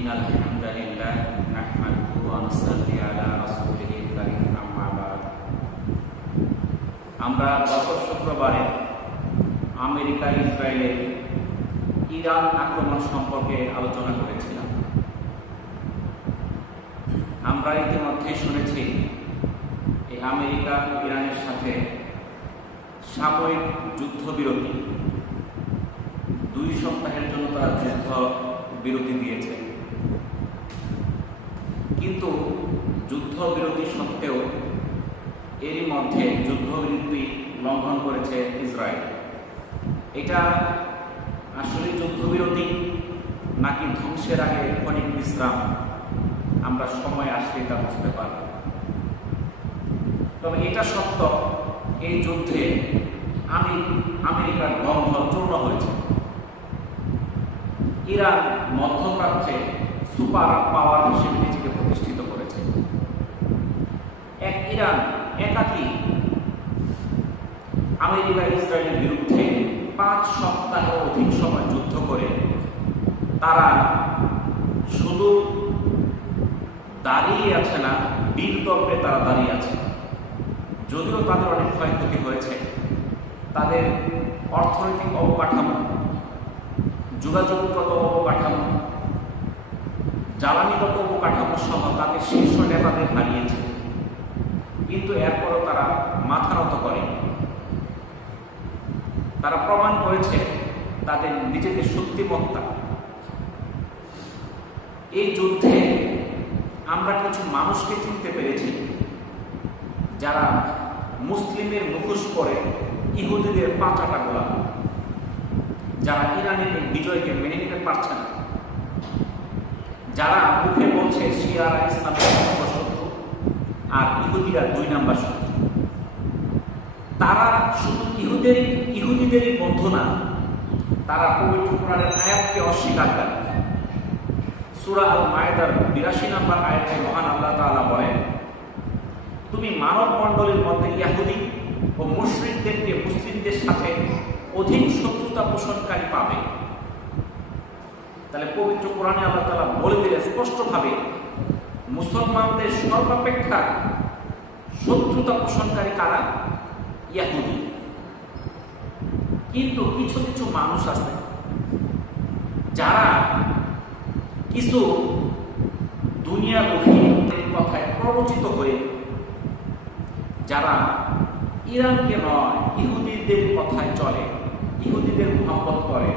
إن الحمد لله نحمده ونصلي على رسوله الكريم أما بعد আমরা গত শুক্রবারে আমেরিকা ইসরায়েলের ইরান আক্রমণ সম্পর্কে আলোচনা করেছিলাম। আমরা ইতিমধ্যে শুনেছি এই আমেরিকা ইরানের সাথে সাময়িক যুদ্ধবিরতি 2 সপ্তাহের জন্য তারা যুদ্ধবিরতি দিয়েছে, কিন্তু যুদ্ধবিরতি সত্ত্বেও এরই মধ্যে যুদ্ধবিরতি লঙ্ঘন করেছে ইসরায়েল। এটা আসলে যুদ্ধবিরতি নাকি ধ্বংসের আগে ক্ষণিক বিশ্রাম, আমরা সময় আসলে তা বুঝতে পারব। তবে এটা সত্য, এই যুদ্ধে আমেরিকার গন্ধ চূর্ণ হয়েছে। ইরান মধ্যপ্রাচ্যে সুপার পাওয়ার হিসেবে নিজেকে প্রতিষ্ঠিত করেছে। ইরান একাকী আমেরিকা ইসরায়েলের বিরুদ্ধে 5 সপ্তাহের অধিক সময় যুদ্ধ করে তারা শুধু দাঁড়িয়ে আছে না, বীরদর্পে তারা দাঁড়িয়ে আছে। যদিও তাদের অনেক ক্ষয়ক্ষতি হয়েছে, তাদের অর্থনৈতিক অবকাঠামো, যোগাযোগগত অবকাঠামো, জ্বালানিগত অবকাঠামো সহ তাদের শীর্ষ নেতাদের হারিয়েছে, কিন্তু এরপরও তারা মাথা নত করেনি। তারা প্রমাণ করেছে তাদের নিজেদের শক্তিমত্তা। এই যুদ্ধে আমরা কিছু মানুষকে চিনতে পেরেছি যারা মুসলিমের মুখোশ পরে ইহুদিদের পাঁচাটা গোলাম, যারা ইরানের বিজয়কে মেনে নিতে পারছে না, যারা মুখে বলছে শিয়ারা ইসলামের শত্রু আর ইহুদিরা 2 নাম্বার শত্রু। তারা শুধু ইহুদিদেরই বন্ধু না, তারা পবিত্র কোরআনের আয়াতকে অস্বীকার করে। সূরা আল মায়েদার 82 নম্বর আয়াতে মহান আল্লাহ তাআলা বলেন, তুমি মানব মণ্ডলীর মধ্যে ইহুদি ও মুশরিকদেরকে মুসলিমদের সাথে অধিক শত্রুতা পোষণকারী পাবে। তাহলে পবিত্র কোরআনে আল্লাহ তাআলা বলে দিলেন স্পষ্টভাবে, মুসলমানদের সর্বাপেক্ষা শত্রুতা পোষণকারী কারা? ইহুদি। কিন্তু কিছু কিছু মানুষ আছে যারা কিছু দুনিয়ামুখী কথায় প্ররোচিত হয়ে, যারা ইরানকে নয় ইহুদিদের কথায় চলে, ইহুদিদের মহব্বত করে,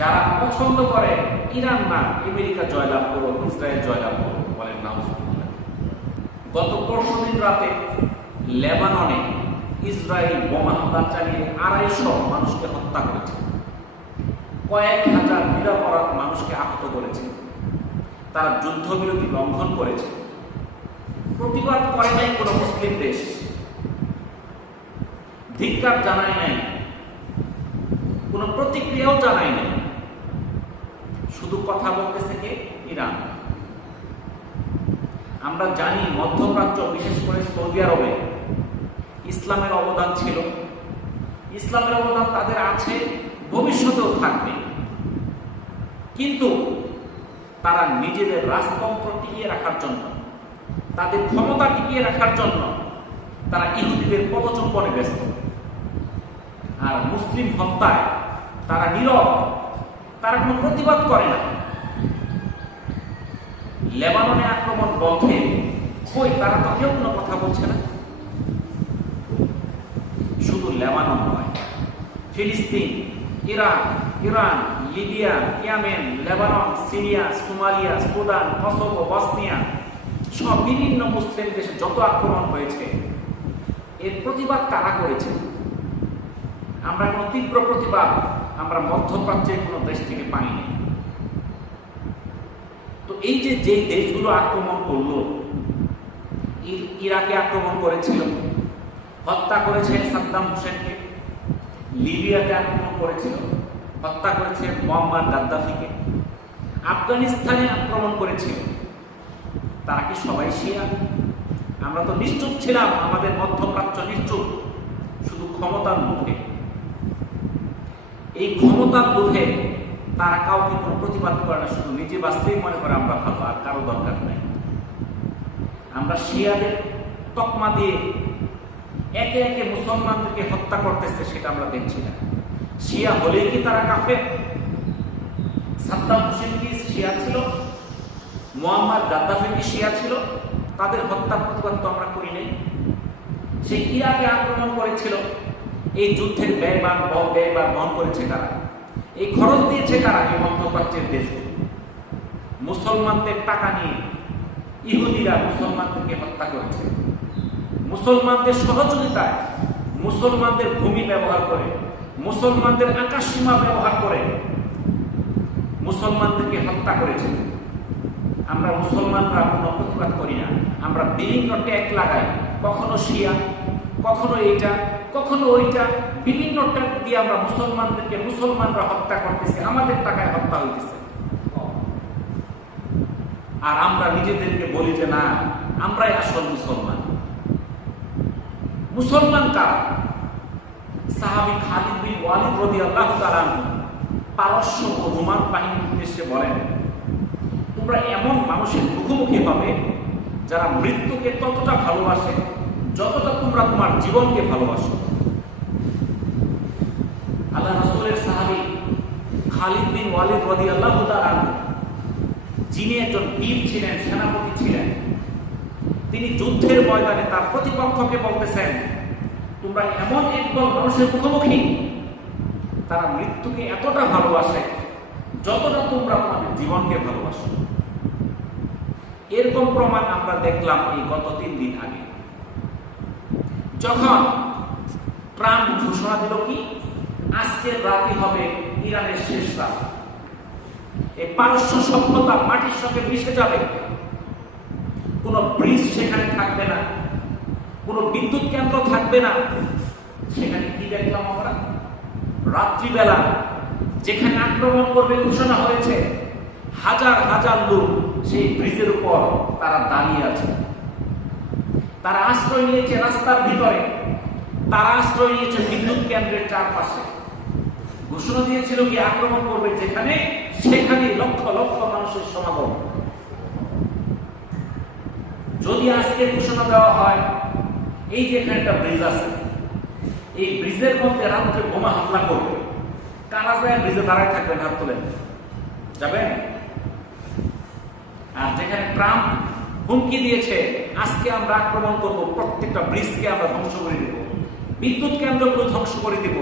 যারা পছন্দ করে ইরান না আমেরিকা জয়লাভ করো, ইসরায়েল জয়লাভ করো, বলেন নাউজুবিল্লাহ। গত পরশুদিন রাতে লেবাননে ইসরায়েল বোমা হামলা চালিয়ে 250 মানুষকে হত্যা করেছে, কয়েক হাজার নিরপরাধ মানুষকে আহত করেছে। তারা যুদ্ধবিরতি লঙ্ঘন করেছে। প্রতিবাদ করে নাই কোনো মুসলিম দেশ, ধিক্কার জানায় নাই, কোনো প্রতিক্রিয়াও জানায় নাই। শুধু কথা বলতেছে কে? ইরান। আমরা জানি মধ্যপ্রাচ্য, বিশেষ করে সৌদি আরবে ইসলামের অবদান ছিল, ইসলামের অবদান তাদের আছে, ভবিষ্যতেও থাকবে। কিন্তু তারা নিজেদের রাজতন্ত্র টিকিয়ে রাখার জন্য, তাদের ক্ষমতা টিকিয়ে রাখার জন্য তারা ইহুদিদের পদচুম্বনে ব্যস্ত। আর মুসলিম হত্যায় তারা নীরব, তারা কোনো প্রতিবাদ করে না। লেবাননে আক্রমণ বন্ধে কই, তারা তো কেউ কোনো কথা বলছে না। শুধু লেবানন নয়, ফিলিস্তিন, Iran, Libya, Yemen, Lebanon, Syria, Somalia, Sudan, Kosovo, Bosnia সব বিভিন্ন মুসলিম দেশে যত আক্রমণ হয়েছে, এর প্রতিবাদ কারা করেছে? আমরা কোনো তীব্র প্রতিবাদ আমরা মধ্যপ্রাচ্যের কোনো দেশ থেকে পাইনি। তো এই যে দেশগুলো আক্রমণ করলো, ইরাকে আক্রমণ করেছিল, হত্যা করেছে সাদ্দাম হোসেনকে, লিবিয়াতে আক্রমণ করেছিল, হত্যা করেছে মোহাম্মদ গাদ্দাফিকে, আফগানিস্তানে আক্রমণ করেছিল। তারা কি সবাই শিয়া? আমরা তো নিশ্চুপ ছিলাম, আমাদের মধ্যপ্রাচ্য নিশ্চুপ, শুধু ক্ষমতার মুখে। এই ক্ষমতার লোভে তারা কাউকে কোনো প্রতিবাদ করে না, শুধু নিজে বাঁচতেই মনে করে আমরা ভালো, আর কারো দরকার নাই। আমরা শিয়াদের তকমা দিয়ে একে একে মুসলমানদেরকে হত্যা করতেছে, সেটা আমরা দেখছি না। শিয়া হলেই কি তারা কাফের? সাদ্দাম হোসেন কি শিয়া ছিল? মুয়াম্মার গাদ্দাফি কি শিয়া ছিল? তাদের হত্যার প্রতিবাদ তো আমরা করি নাই। সেই ইরাকে আক্রমণ করেছিল, এই যুদ্ধের ব্যয়বার বহন করেছে কারা? এই খরচ দিয়েছে কারা? এই মধ্যপ্রাচ্যের দেশগুলো। মুসলমানদের টাকা নিয়ে ইহুদিরা মুসলমানদেরকে হত্যা করেছে, মুসলমানদের সহযোগিতায়, মুসলমানদের ভূমি ব্যবহার করে, মুসলমানদের আকাশ সীমা ব্যবহার করে মুসলমানদেরকে হত্যা করেছে। আমরা মুসলমানরা কোনো প্রতিবাদ করি না, আমরা বিভিন্ন ট্যাগ লাগাই, কখনো শিয়া, কখনো এইটা, কখনো ওইটা, বিভিন্ন ট্যাগ দিয়ে আমরা মুসলমানরা হত্যা করতেছি, আমাদের টাকায় হত্যা হইতেছে। আর আমরা নিজেদেরকে বলি যে না, আমরাই আসল মুসলমান। মুসলমান কারা? সাহাবী খালিদ বিন ওয়ালিদ রাদিয়াল্লাহু তাআলা পারস্য ও রোমান বাহিনীর উদ্দেশ্যে বলেন, তোমরা এমন মানুষের মুখোমুখি হবে যারা মৃত্যুকে ততটা ভালোবাসে যতটা তোমরা তোমার জীবনকে ভালোবাসো। আল্লাহ রাসূলের সাহাবী খালিদ বিন ওয়ালিদ রাদিয়াল্লাহু তাআলা, যিনি একজন বীর ছিলেন, সেনাপতি ছিলেন, তিনি যুদ্ধের ময়দানে তার প্রতিপক্ষকে বলতেছেন, তোমরা এমন একদল মানুষের মুখোমুখি তারা মৃত্যুকে এতটা ভালোবাসে যতটা তোমরা তোমাদের জীবনকে ভালোবাসো। এরকম প্রমাণ আমরা দেখলাম এই গত 3 দিন আগে, যখন ট্রাম্প ঘোষণা দিল কি আজকের রাতই হবে ইরানের শেষ রাত, এই পারস্য সভ্যতা মাটির সঙ্গে মিশে যাবে, কোনো ব্রিজ সেখানে থাকবে না, কোনো বিদ্যুৎ কেন্দ্র থাকবে না। সেখানে কি দেখলাম আমরা? রাত্রিবেলা যেখানে আক্রমণ করবে ঘোষণা হয়েছে, হাজার হাজার লোক সেই ব্রিজের উপর তারা দাঁড়িয়ে আছে, তারা আশ্রয় নিয়েছে রাস্তার ভিতরে, তারা আশ্রয় নিয়েছে বিদ্যুৎ কেন্দ্রের চারপাশে। ঘোষণা দিয়েছিল কি আক্রমণ করবে যেখানে, সেখানে লক্ষ লক্ষ মানুষের সমাগম। যদি আজকে ঘোষণা দেওয়া হয় এই যে এখানে একটা ব্রিজ আছে, এই ব্রিজের মধ্যে রাত্রে বোমা হামলা করবে, কারা যায় ব্রিজে দাঁড়ায় থাকবেন? হাত তোলেন, যাবেন? আর যেখানে ট্রাম্প হুমকি দিয়েছে আজকে আমরা আক্রমণ করব, প্রত্যেকটা ব্রিজকে আমরা ধ্বংস করে দেব, বিদ্যুৎ কেন্দ্রগুলো ধ্বংস করে দেব,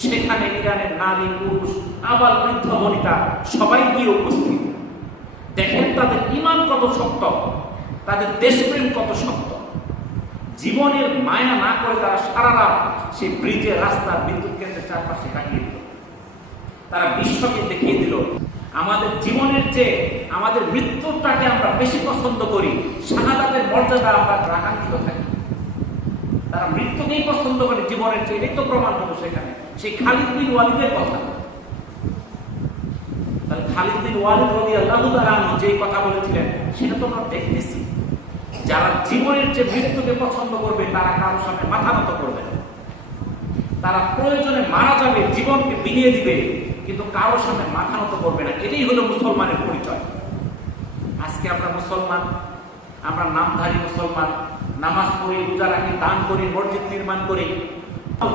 সেখানে ইরানের নারী পুরুষ আবাল বৃদ্ধ বনিতা সবাই গিয়ে উপস্থিত। দেখেন তাদের ঈমান কত শক্ত, তাদের দেশপ্রেম কত শক্ত। জীবনের মায়া না করে তারা সারা রাত সেই ব্রিজের রাস্তার বিদ্যুৎ কেন্দ্রের চারপাশে কাটিয়ে দিল। তারা বিশ্বকে দেখিয়ে দিল আমাদের জীবনের চেয়ে আমাদের মৃত্যুটাকে আমরা বেশি পছন্দ করি, শাহাদাতের মর্যাদা আমরা আকাঙ্ক্ষিত থাকি। তারা মৃত্যুকেই পছন্দ করে জীবনের চেয়ে, এটাই তো প্রমাণ হলো সেখানে সেই খালিদ বিন ওয়ালিদের কথা। তাহলে খালিদ বিন ওয়ালিদ রাদিয়াল্লাহু তাআলা যে কথা বলেছিলেন সেটা তো আমরা দেখতেছি। যারা জীবনের চেয়ে মৃত্যুকে পছন্দ করবে তারা কারোর সামনে মাথা নত করবে না, তারা প্রয়োজনে মারা যাবে, জীবনকে বিলিয়ে দিবে, কিন্তু কারোর সামনে মাথা নত করবে না। এটাই হলো মুসলমানের পরিচয়। আজকে আমরা মুসলমান, আমরা নামধারী মুসলমান, নামাজ পড়ি, রোজা রাখি, দান করি, মসজিদ নির্মাণ করি,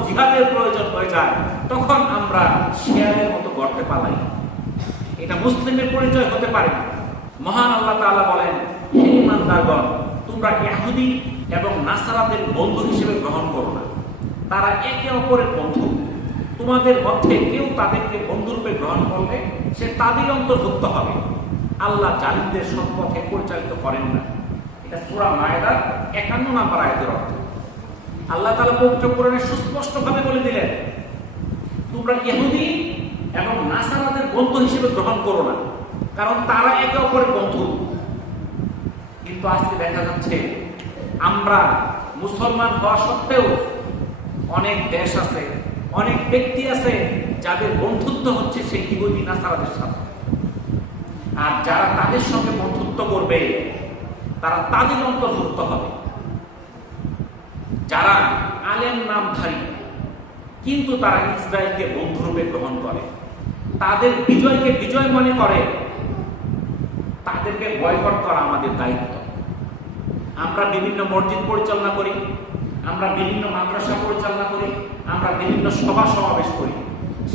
জিহাদের প্রয়োজন হয়ে যায় তখন আমরা শিয়াদের মতো গর্তে পালাই। এটা মুসলিমের পরিচয় হতে পারে না। মহান আল্লাহ তাআলা বলেন, হে ঈমানদারগণ, তোমরা ইহুদি এবং নাসারাদের বন্ধু হিসেবে গ্রহণ করো না, তারা একে অপরের বন্ধু। তোমাদের মধ্যে কেউ তাদেরকে বন্ধুরূপে গ্রহণ করলে সে তাদের অন্তর্ভুক্ত হবে। আল্লাহ জালিমদের সৎপথে পরিচালিত করেন না। এটা সূরা মায়েদার 51 নম্বর আয়াতের অর্থ। আল্লাহ তাআলা পবিত্র কোরআনে সুস্পষ্টভাবে বলে দিলেন, তোমরা ইহুদি এবং নাসারাদের বন্ধু হিসেবে গ্রহণ করো না, কারণ তারা একে অপরের বন্ধু। কিন্তু আজকে দেখা যাচ্ছে আমরা মুসলমান হওয়া সত্ত্বেও অনেক দেশ আছে, অনেক ব্যক্তি আছে যাদের বন্ধুত্ব হচ্ছে সেই ইহুদি নাসারাদের সাথে। আর যারা তাদের সঙ্গে বন্ধুত্ব করবে তারা তাদের অন্তর্ভুক্ত হবে। যারা আলেম নামধারী কিন্তু তারা ইসরায়েলকে বন্ধুরূপে গ্রহণ করে, তাদের বিজয়কে বিজয় মনে করে, তাদেরকে বয়কট করা আমাদের দায়িত্ব। আমরা বিভিন্ন মসজিদ পরিচালনা করি, আমরা বিভিন্ন মাদ্রাসা পরিচালনা করি, আমরা বিভিন্ন সভা সমাবেশ করি।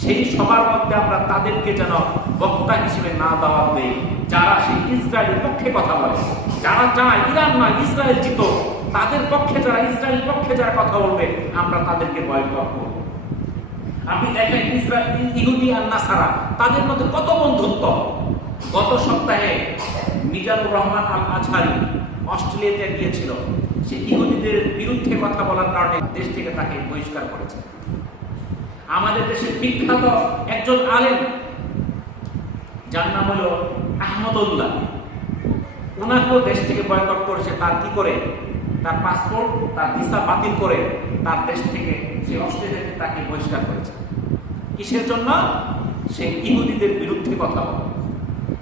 সেই সবার মধ্যে আমরা তাদেরকে যেন বক্তা হিসেবে না দেওয়া দেই যারা সেই ইসরায়েলের পক্ষে কথা বলে, যারা চায় ইরান নয় ইসরায়েল জিত, তাদের পক্ষে যারা ইসরায়েলের পক্ষে যারা কথা বলবে আমরা তাদেরকে বয়কট করব। আপনি দেখেন ইহুদি আর নাসারা তাদের মধ্যে কত বন্ধুত্ব। গত সপ্তাহে মিজানুর রহমান আল আজহারি অস্ট্রেলিয়াতে গিয়েছিল, সে ইহুদিদের বিরুদ্ধে কথা বলার কারণে দেশ থেকে তাকে বহিষ্কার করেছে। আমাদের দেশের বিখ্যাত একজন আলেম যার নাম হলো আহমদুল্লাহ, ওনাকেও দেশ থেকে বয়কট করেছে। তার কি করে? তার পাসপোর্ট, তার ভিসা বাতিল করে তার দেশ থেকে সে অস্ট্রেলিয়াতে তাকে বহিষ্কার করেছে। কিসের জন্য? সে ইহুদিদের বিরুদ্ধে কথা বলে।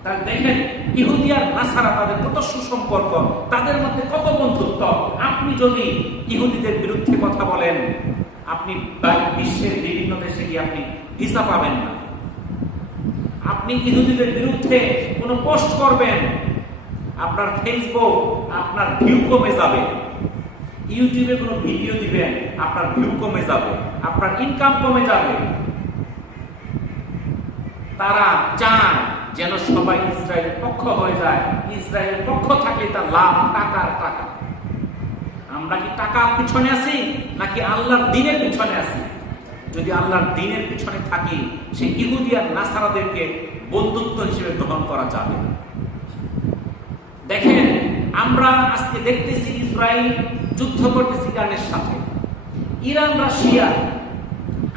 তাহলে দেখেন ইহুদি আর নাসারা তাদের কত সুসম্পর্ক, তাদের মধ্যে কত বন্ধুত্ব। আপনি যদি ইহুদিদের বিরুদ্ধে কথা বলেন, আপনি বিশ্বের বিভিন্ন দেশে গিয়ে আপনি ভিসা পাবেন না। আপনি ইহুদিদের বিরুদ্ধে কোনো পোস্ট করবেন, আপনার ফেসবুক আপনার ভিউ কমে যাবে। ইউটিউবে কোনো ভিডিও দিবেন, আপনার ভিউ কমে যাবে, আপনার ইনকাম কমে যাবে। তারা চায় যেন সবাই ইসরায়েলের পক্ষ হয়ে যায়। ইসরায়েলের পক্ষ থাকলে তার লাভ টাকার টাকা। আমরা কি টাকার পিছনে আছি নাকি আল্লাহর দ্বীনের পিছনে আছি? যদি আল্লাহর দ্বীনের পিছনে থাকি, সেই ইহুদি আর নাসারাদেরকে বন্ধুত্ব হিসেবে গ্রহণ করা যাবে। দেখেন আমরা আজকে দেখতেছি ইসরায়েল যুদ্ধ করতেছে ইরানের সাথে। ইরান রাশিয়া,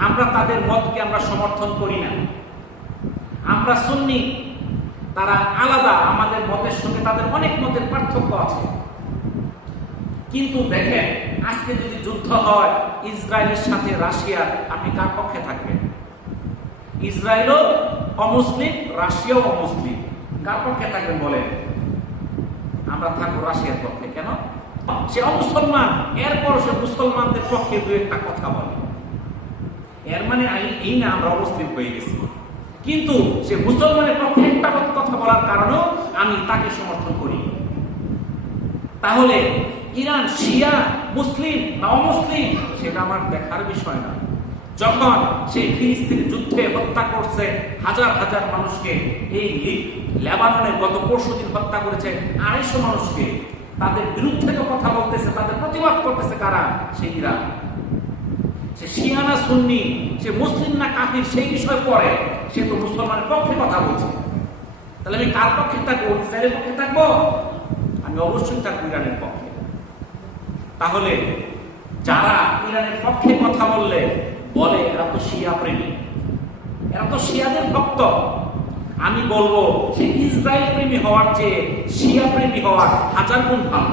আমরা তাদের মতকে আমরা সমর্থন করি না। আমরা সুন্নি, তারা আলাদা, আমাদের মতের সঙ্গে তাদের অনেক মতের পার্থক্য আছে। কিন্তু দেখেন আজকে যদি যুদ্ধ হয় ইসরায়েলের সাথে রাশিয়া, আপনি কার পক্ষে থাকবেন? ইসরায়েলও অমুসলিম, রাশিয়াও অমুসলিম, কার পক্ষে থাকবেন বলেন? আমরা থাকবো রাশিয়ার পক্ষে। কেন? সে অমুসলমান, এরপর সে মুসলমানদের পক্ষে দু একটা কথা বলে। এর মানে এই না আমরা অমুসলিম হয়ে গেছি, কিন্তু সে মুসলমানের পক্ষে একটা কথা বলার কারণেও আমি তাকে সমর্থন করি। তাহলে ইরান শিয়া, মুসলিম না অমুসলিম, সেটা আমার দেখার বিষয় না। যখন সে ফিলিস্তিন যুদ্ধে হত্যা করছে হাজার হাজার মানুষকে, এই লেবাননে গত পরশুদিন হত্যা করেছে 250 মানুষকে, তাদের বিরুদ্ধে তো কথা বলতেছে, তাদের প্রতিবাদ করতেছে কারা? সে ইরান। সে শিয়া না সুন্নি, সে মুসলিম না কাফির সেই বিষয় পড়ে, সে তো মুসলমানের পক্ষে কথা বলছে। তাহলে আমি কার পক্ষে থাকবো? ইসরায়েলের পক্ষে থাকবো? আমি অবশ্যই থাকবো ইরানের পক্ষে। তাহলে যারা ইরানের পক্ষে কথা বললে বলে এরা তো শিয়া প্রেমী, এরা তো শিয়াদের ভক্ত, আমি বলবো সে ইসরায়েল প্রেমী হওয়ার চেয়ে শিয়া প্রেমী হওয়ার 1000 গুণ ভালো।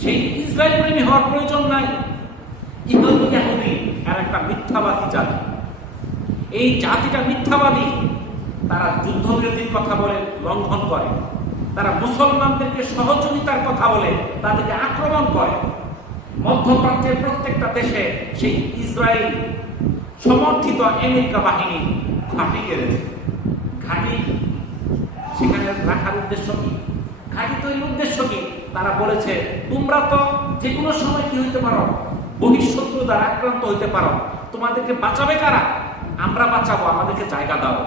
সেই ইসরায়েল প্রেমী হওয়ার প্রয়োজন নাই। ইহুদি এর একটা মিথ্যাবাদী জাতি। এই জাতিটা মিথ্যাবাদী। তারা যুদ্ধবিরতির কথা বলে লঙ্ঘন করে, তারা মুসলমানদেরকে সহযোগিতার কথা বলে তাদেরকে আক্রমণ করে। মধ্যপ্রাচ্যের প্রত্যেকটা দেশে সেই ইসরায়েল সমর্থিত আমেরিকা বাহিনী ঘাঁটি গেড়েছে। ঘাঁটি সেখানে রাখার উদ্দেশ্য কি? ঘাঁটি তৈরির উদ্দেশ্য কি? তারা বলেছে তোমরা তো যে কোনো সময় কি হইতে পারো, বহিঃশত্রু দ্বারা আক্রান্ত হইতে পারো, তোমাদেরকে বাঁচাবে কারা? আমরা বাঁচাবো, আমাদেরকে জায়গা দাও,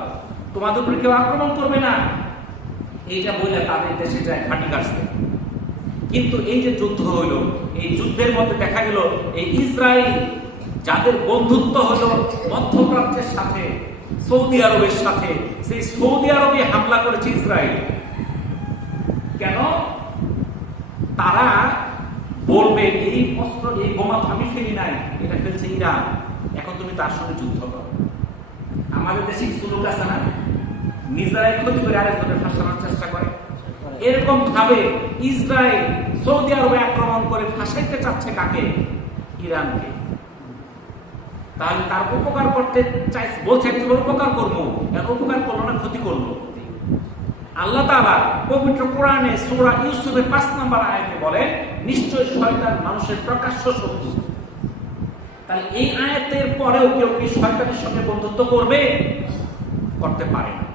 তোমাদের উপরে কেউ আক্রমণ করবে না। এইটা বলে তাদের দেশে যায় ঘাঁটি গাছতে। কিন্তু এই যে যুদ্ধ হইল, এই যুদ্ধের মধ্যে দেখা গেল এই ইসরায়েল যাদের বন্ধুত্ব হলো মধ্যপ্রাচ্যের সাথে, সৌদি আরবের সাথে, সেই সৌদি আরবে হামলা করেছে ইসরায়েল। কেন? তারা বলবে এই অস্ত্র, এই বোমা তো আমি ফেলি নাই, এটা ফেলছে ইরান, এখন তুমি তার সঙ্গে যুদ্ধ করো। আমাদের দেশে কিছু লোক আছে না, নিজেরাই ক্ষতি করে আরেকজনের ফাঁসানোর চেষ্টা করে। এরকম ভাবে ইসরায়েল সৌদি আরবে আক্রমণ করে ফাঁসাইতে চাচ্ছে কাকে? ইরানকে। তাহলে তার উপকার করতে চাই, বলছে তোমার উপকার করবো, এর উপকার করলো না, ক্ষতি করলো। আল্লাহ তাআলা পবিত্র কোরআনে সূরা ইউসুফের 5 নম্বর আয়াতে বলে নিশ্চয় শয়তান মানুষের প্রকাশ্য শত্রু। তাহলে এই আয়াতের পরেও কেউ কি শয়তানের সঙ্গে বন্ধুত্ব করবে? করতে পারে না।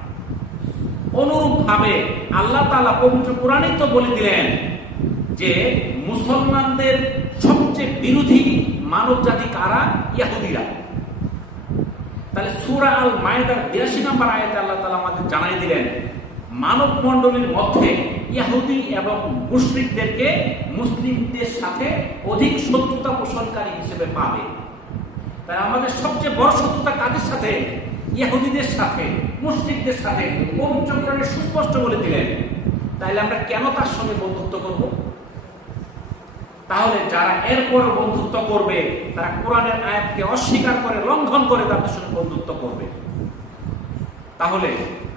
অনুরূপভাবে আল্লাহ তাআলা পবিত্র কোরআনেই তো বলে দিলেন যে মুসলমানদের সবচেয়ে বিরোধী মানব জাতি কারা? ইহুদিরা। তাহলে সূরা আল মায়েদার ৮২ নম্বর আয়াতে আল্লাহ তাআলা আমাদের জানাই দিলেন মানব মণ্ডলীর মধ্যে ইহুদি এবং মুশরিকদেরকে মুসলিমদের সাথে অধিক শত্রুতা পোষণকারী হিসেবে পাবে। তাই আমাদের সবচেয়ে বড় শত্রুতা কাদের সাথে? ইহুদিদের সাথে, মুশরিকদের সাথে। পবিত্র কোরআনে সুস্পষ্ট বলে দিলেন। তাইলে আমরা কেন তার সঙ্গে বন্ধুত্ব করব? তাহলে যারা এরপর বন্ধুত্ব করবে তারা কোরআনের আয়াতকে অস্বীকার করে, লঙ্ঘন করে তাদের সঙ্গে বন্ধুত্ব করবে। তাহলে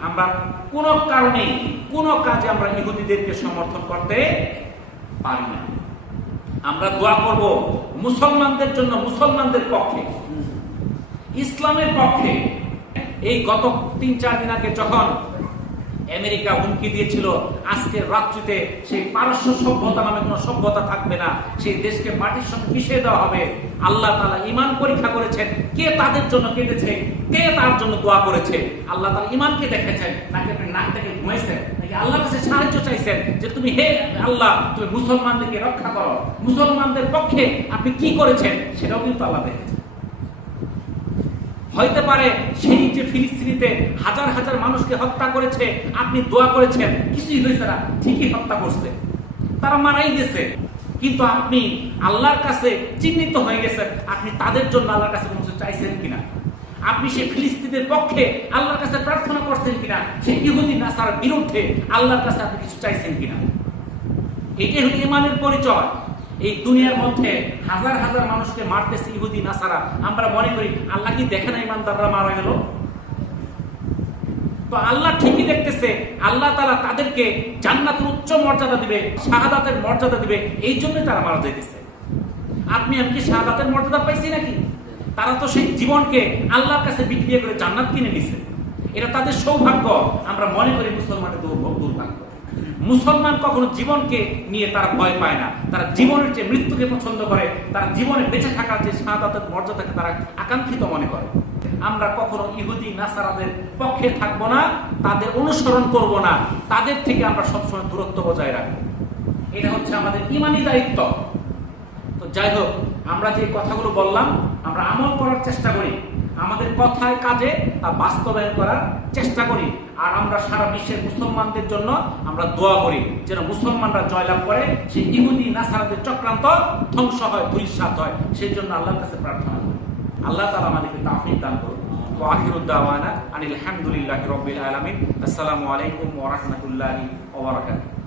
আমরা কোন কারণে কোন কাজে আমরা ইহুদিদেরকে সমর্থন করতে পারি না। আমরা দোয়া করব মুসলমানদের জন্য, মুসলমানদের পক্ষে, ইসলামের পক্ষে। এই গত ৩-৪ দিন আগে যখন আমেরিকা হুমকি দিয়েছিল আজকের রাত্রিতে সেই পারস্য সভ্যতা নামে কোনো সভ্যতা থাকবে না, সেই দেশকে মাটির সঙ্গে মিশিয়ে দেওয়া হবে, আল্লাহ তাআলা ঈমান পরীক্ষা করেছেন। কে তাদের জন্য কেঁদেছে, কে তার জন্য দোয়া করেছে? আল্লাহ তাআলা ঈমানকে দেখেছেন, নাকি আপনি নাক থেকে ঘুমাইছেন, নাকি আল্লাহর কাছে সাহায্য চাইছেন যে তুমি হে আল্লাহ তুমি মুসলমানদেরকে রক্ষা করো? মুসলমানদের পক্ষে আপনি কি করেছেন সেটাও কিন্তু আল্লাহ দেখেছেন। হইতে পারে সেই যে ফিলিস্তিনিতে হাজার হাজার মানুষকে হত্যা করেছে, আপনি দোয়া করেছেন, কিছুই হয়েছে না, ঠিকই হত্যা করছে, তারা মারাই গেছে, কিন্তু আপনি আল্লাহর কাছে চিহ্নিত হয়ে গেছেন। আপনি তাদের জন্য আল্লাহর কাছে কিছু চাইছেন কিনা? আপনি সেই ফিলিস্তিনের পক্ষে আল্লাহর কাছে প্রার্থনা করছেন কিনা? সেই ইহুদি নাসারার বিরুদ্ধে আল্লাহর কাছে আপনি কিছু চাইছেন কিনা? এটাই হলো ঈমানের পরিচয়। এই দুনিয়ার মধ্যে হাজার হাজার মানুষকে মারতেছে ইহুদি নাসারা, আমরা মনে করি আল্লাহ কি দেখে না ইমানদাররা মারা গেল? তো আল্লাহ ঠিকই দেখতেছে। আল্লাহ তাআলা তাদেরকে জান্নাতের উচ্চ মর্যাদা দিবে, শাহাদাতের মর্যাদা দিবে, এই জন্যই তারা মারা যাইতেছে। আপনি কি শাহাদাতের মর্যাদা পাইছি নাকি? তারা তো সেই জীবনকে আল্লাহর কাছে বিক্রি করে জান্নাত কিনে নিছে। এটা তাদের সৌভাগ্য। আমরা মনে করি মুসলমানের দুর্ভাগ্য। মুসলমান কখনো জীবনকে নিয়ে তারা ভয় পায় না, তারা জীবনের চেয়ে মৃত্যুকে পছন্দ করে, তারা জীবনে বেঁচে থাকার যে শাহাদাতের মর্যাদাকে তারা আকাঙ্ক্ষিত মনে করে। আমরা কখনো ইহুদি নাসারাদের পক্ষে থাকবো না, তাদের অনুসরণ করব না, তাদের থেকে আমরা সবসময় দূরত্ব বজায় রাখবো। এটা হচ্ছে আমাদের ঈমানি দায়িত্ব। তো যাই হোক, আমরা যে কথাগুলো বললাম আমরা আমল করার চেষ্টা করি, আমাদের কথায় কাজে তা বাস্তবায়ন করার চেষ্টা করি। আর আমরা সারা বিশ্বের মুসলমানদের জন্য আমরা দোয়া করি যেন মুসলমানরা জয়লাভ করে, সেই ইহুদি নাসারাদের চক্রান্ত ধ্বংস হয়, ধূলিসাৎ হয়। সেই জন্য আল্লাহর কাছে প্রার্থনা করি। আল্লাহ তাআলা আমাদেরকে তাওফীক দান করুন। ওয়া আখিরুদ দাওয়ানা আনিল হামদুলিল্লাহি রাব্বিল আলামিন। আসসালামু আলাইকুম ওয়া রাহমাতুল্লাহি ওয়া বারাকাতুহু।